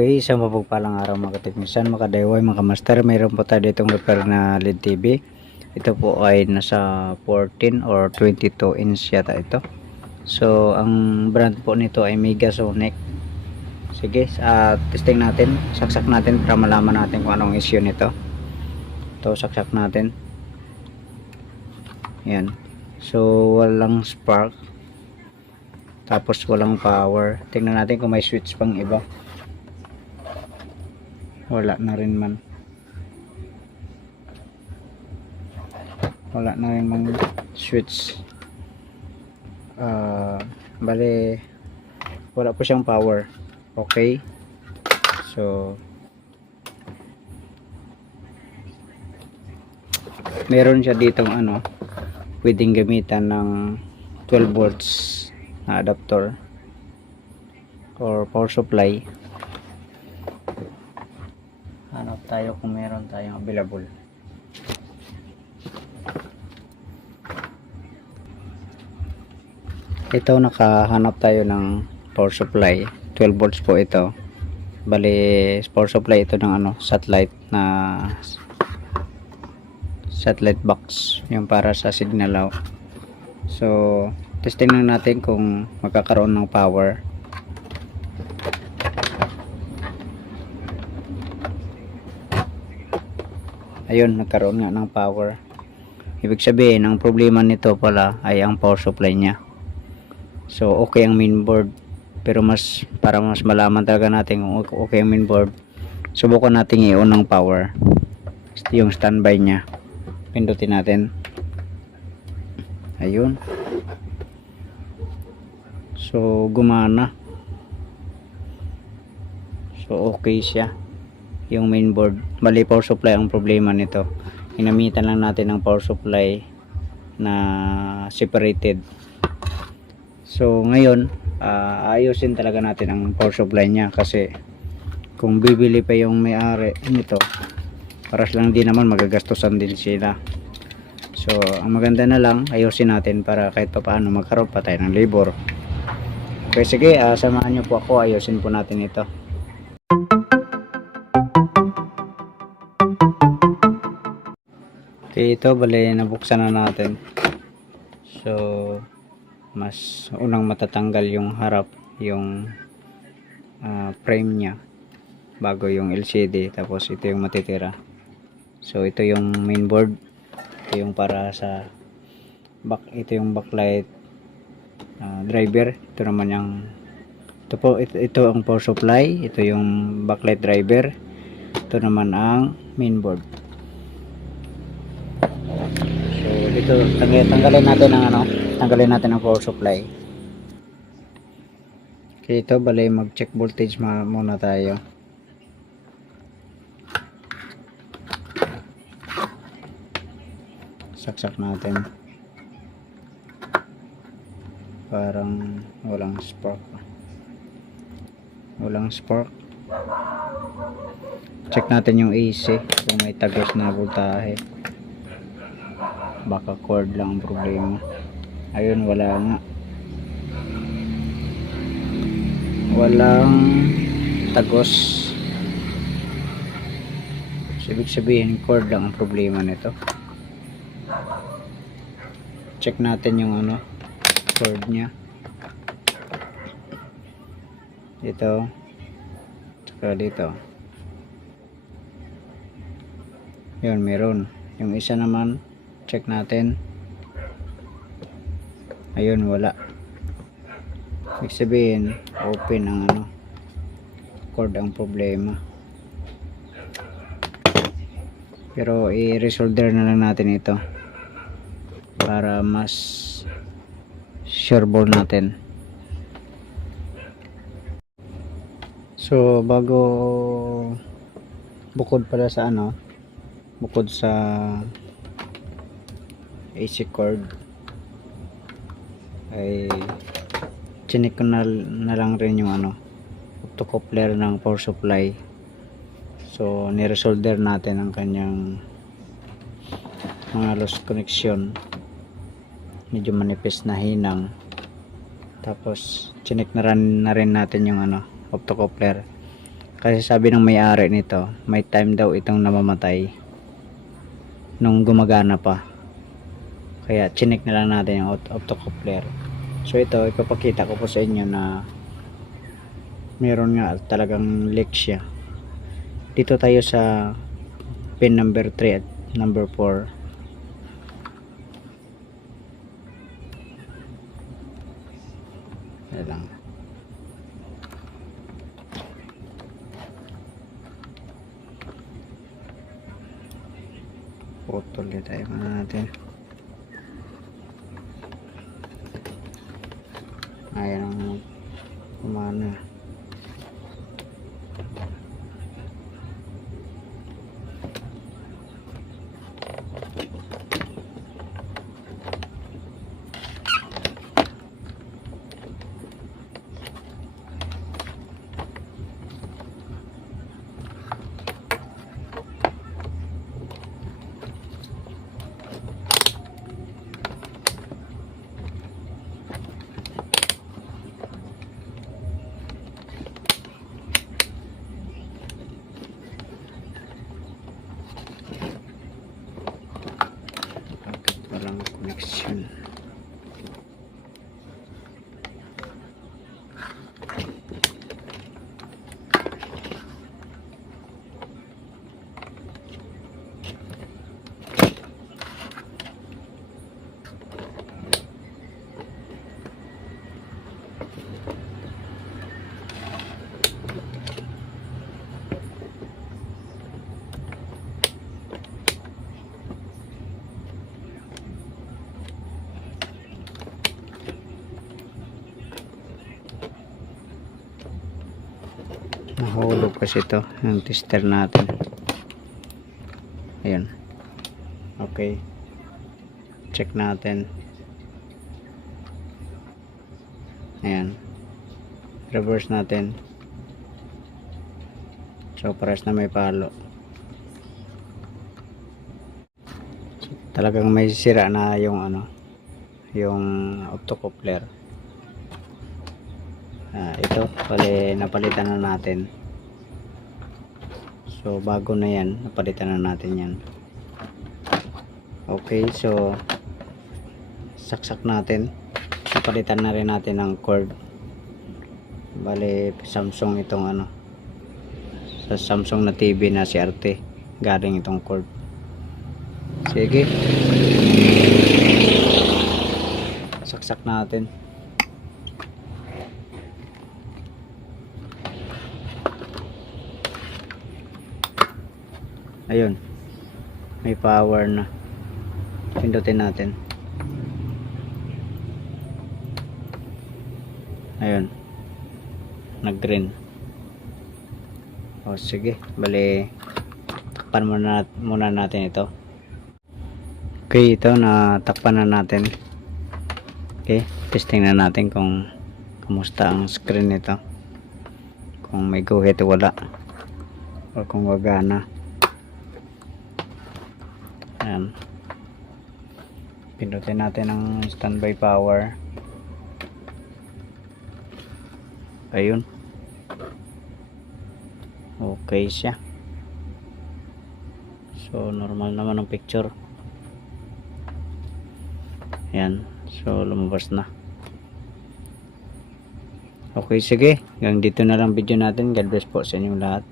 Okay, isang mapagpalang araw mga kateknisan, mga kadayway, mga master. Mayroon po tayo ditong repair na LED TV. Ito po ay nasa 14 or 22 inch yata ito. So, ang brand po nito ay Megasonic. Sige, testing natin. Saksak natin para malaman natin kung anong issue nito. Ito, saksak natin. Yan. So, walang spark. Tapos walang power. Tingnan natin kung may switch pang iba. Wala na rin man. Wala na rin man switch. Bale, wala po siyang power. Okay. So, meron siya ditong pwedeng gamitan ng 12 volts na adapter or power supply. Hanap tayo kung meron tayong available. Ito, nakahanap tayo ng power supply. 12 volts po ito. Bali, power supply ito ng satellite box, yung para sa signal out. So, testing lang natin kung magkakaroon ng power. Ayun, nagkaroon nga ng power. Ibig sabihin, ang problema nito pala ay ang power supply niya. So, okay ang mainboard. Pero para mas malaman talaga natin kung okay ang mainboard, subukan natin i-on ng power. Yung standby niya. Pindutin natin. Ayun. So, gumana. So, okay siya. Yung mainboard. Bali, power supply ang problema nito. Ginamitan lang natin ng power supply na separated. So ngayon, ayusin talaga natin ang power supply niya, kasi kung bibili pa yung may-ari nito, paras lang din naman, magagastusan din sila. So ang maganda na lang, ayusin natin para kahit pa paano magkaroon pa tayo ng labor. Okay, sige, samahan nyo po ako, ayusin po natin ito. Okay, ito bali, nabuksan na natin. So, mas unang matatanggal yung harap, yung frame nya, bago yung LCD, tapos ito yung matitira. So, ito yung mainboard. Ito yung para sa ito yung backlight driver. Ito naman yung ito ang power supply. Ito yung backlight driver. Ito naman ang mainboard. So dito tanggalin natin ang power supply. Okay, ito bali, mag check voltage muna tayo. Saksak natin. Parang walang spark. Check natin yung AC kung may tagos na voltahe. Baka cord lang ang problema. Ayun, wala nga. Walang tagos. So, ibig sabihin cord lang ang problema nito. Check natin yung cord nya. Dito. Tsaka dito. Yun, meron. Yung isa naman, check natin. Ayun, wala. Ibig sabihin, open ang cord ang problema. Pero i-resolder na lang natin ito para mas sureball natin. So, bukod pala sa bukod sa AC cord, ay chinik ko na lang rin yung optocoupler ng power supply. So niresolder natin ang kanyang mga loose connection, medyo manipis na hinang. Tapos chinik na rin natin yung optocoupler. Kasi sabi ng may-ari nito, may time daw itong namamatay nung gumagana pa. Kaya chinek na lang natin yung optocoupler. So ito, ipapakita ko po sa inyo na meron nga talagang leak siya. Dito tayo sa pin number 3 at number 4. Ayan lang. Putol din tayo natin. Ayan ang kumana. Walang connection. Nahulog kasi ito yung tester natin. Ayun. Okay, check natin. Ayan, reverse natin. So pares na may palo. So, talagang may sira na yung ano, yung optocoupler. Ito pali napalitan na natin. So bago na yan, napalitan na natin yan. Okay, so saksak natin. Napalitan na rin natin ng cord. Bale Samsung itong ano, sa Samsung na TV na CRT galing itong cord. Sige, saksak natin. Ayun, may power na. Pindutin natin. Ayun, nag-green. O sige, bali takpan muna natin ito. Okay, ito na takpan na natin. Okay, testing na natin kung kumusta ang screen nito, kung may guhit o wala, o kung wagana. Ayan, pindutin natin ang standby power. Ayun, okay siya. So normal naman ang picture. Ayan, so lumabas na. Okay, sige, hanggang dito na lang video natin. God bless po sa inyong lahat.